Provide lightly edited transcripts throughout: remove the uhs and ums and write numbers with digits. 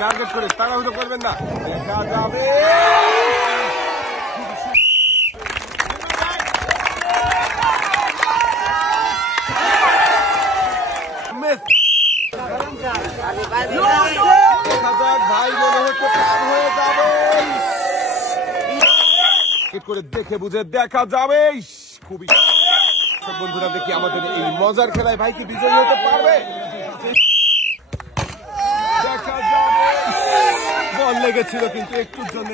Target করে তাড়াহুড়ো করবেন না, দেখা যাবে। ভাই মনে হচ্ছে পার হয়ে যাবে, করে দেখে বুঝে দেখা যাবে। খুবই বন্ধুরা, দেখি আমাদের এই মজার খেলায় ভাই কি বিজয়ী হতে পারবে? দেখা যাবে। বল লেগেছিল কিন্তু একটুর জন্য।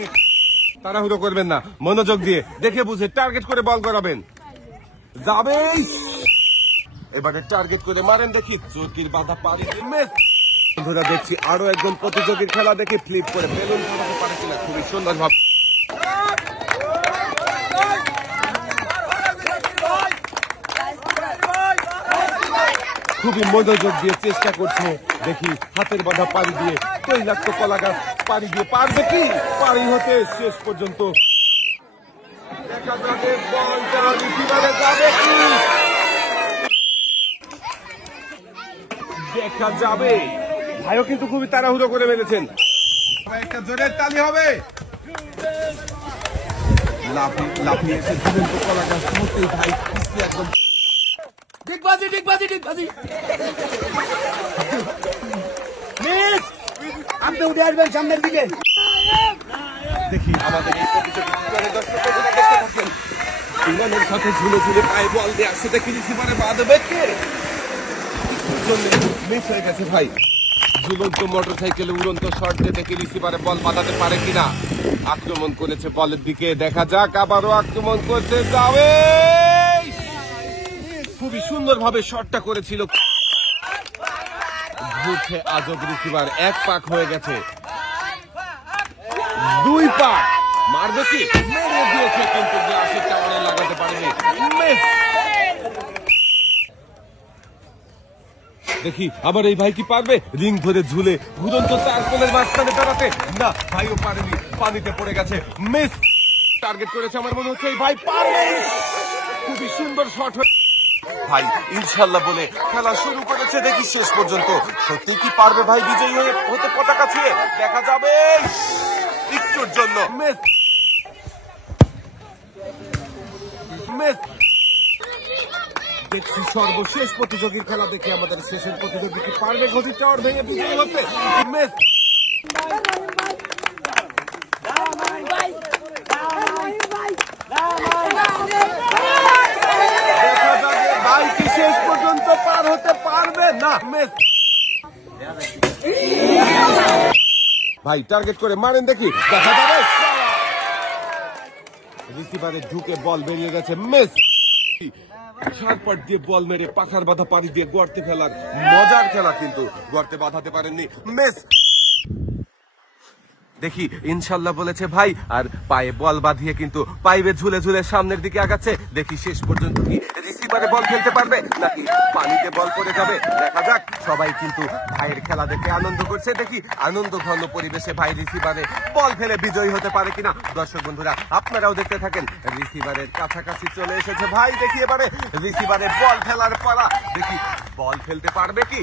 তাড়াহুড়ো করবেন না, মনোযোগ দিয়ে দেখে বুঝে টার্গেট করে বল করাবেন। যাবে, এবারে টার্গেট করে মারেন, দেখি চোরকির বাধা পারি। বন্ধুরা দেখছি আরো একজন প্রতিযোগীর খেলা, দেখে ফ্লিপ করে বেলুন ফাটাতে পারে কিনা। খুবই সুন্দর ভাবে খুবই মনোযোগ দিয়ে চেষ্টা করছে, দেখি হাতের বাধা পাড়ি দিয়ে তৈলাক্ত কলা গাছ পাড়ি দিয়ে পারবে কি পাড়ি হতে শেষ পর্যন্ত। দেখা যাবে বলটা রিসিভারে যাবে কি, দেখা যাবে। ভাইও কিন্তু খুবই তাড়াহুড়ো করে মেরেছেন। একটা জোরের তালি হবে। লাফিয়ে এসে ঝুলন্ত কলা গাছ মুহূর্তেই ভাই একদম ডিগবাজি মিস, আপনি উঠে আসবেন সামনের দিকে। দেখি আমাদের এই প্রতিযোগী ইংল্যান্ডের সাথে ঝুলে ঝুলে পায়ে বল দিয়ে আসছে, দেখি রিসিভারে বাঁধবে কে, মিস হয়ে গেছে ভাই। ঝুলন্ত মোটর সাইকেলে উড়ন্ত শট দিয়ে দেখি রিসিভারে বল বাঁধাতে পারে কিনা। আক্রমণ করেছে বলের দিকে, দেখা যাক আবারও আক্রমণ করতে যাবে। খুবই সুন্দর ভাবে শটটা করেছিল, ঘুরছে আজব রিসিভার। এক পাক হয়ে গেছে, দুই পাক মারবে কি, মেরে দিয়েছে কিন্তু গ্লাসের টাওয়ারে লাগাতে পারেনি। দেখি আবার এই ভাই কি পারবে রিং ধরে ঝুলে ঘুরন্ত চার কোণের মাঝখানে দাঁড়াতে? না, ভাইও পারেনি, পানিতে পড়ে গেছে। মিস টার্গেট করেছে, আমার মনে হচ্ছে এই ভাই পারবে। খুবই সুন্দর শট ভাই, ইনশাল্লাহ বলে খেলা শুরু করেছে, দেখি শেষ পর্যন্ত সত্যি কি পারবে ভাই বিজয়ী হতে পতাকা ছুঁয়ে। দেখা যাবে একটুর জন্য মিস। দেখছি সর্বশেষ প্রতিযোগীর খেলা, দেখে আমাদের শেষের প্রতিযোগী কি পারবে গতির টাওয়ার ভেঙে বিজয়ী হতে। মিস ভাই কি শেষ পর্যন্ত পার হতে পারবে না। মিস ভাই টার্গেট করে মারেন, দেখি দেখা যাবে। রিসিভারে ঢুকে বল বেরিয়ে গেছে। মিস ঝাড়পট দিয়ে বল মেরে পাখার বাধা পাড়ি দিয়ে গর্তে ফেলার মজার খেলা, কিন্তু গর্তে বাঁধাতে পারেননি। মিস দেখি ইনশাল্লাহ বলেছে ভাই, আর পায়ে বল বাঁধিয়ে কিন্তু পাইবে ঝুলে ঝুলে সামনের দিকে আগাচ্ছে। দেখি শেষ পর্যন্ত কি রিসিভারে বল খেলতে পারবে নাকি পানিতে বল পড়ে যাবে। দেখা যাক। সবাই কিন্তু ভাইয়ের খেলা দেখে আনন্দ করছে, দেখি আনন্দ ঘন পরিবেশে ভাই রিসিভারে বল ফেলে বিজয়ী হতে পারে কিনা। দর্শক বন্ধুরা আপনারাও দেখতে থাকেন। রিসিভারের কাছাকাছি চলে এসেছে ভাই, দেখি এবারে রিসিভারে বল ফেলার পালা, দেখি বল ফেলতে পারবে কি।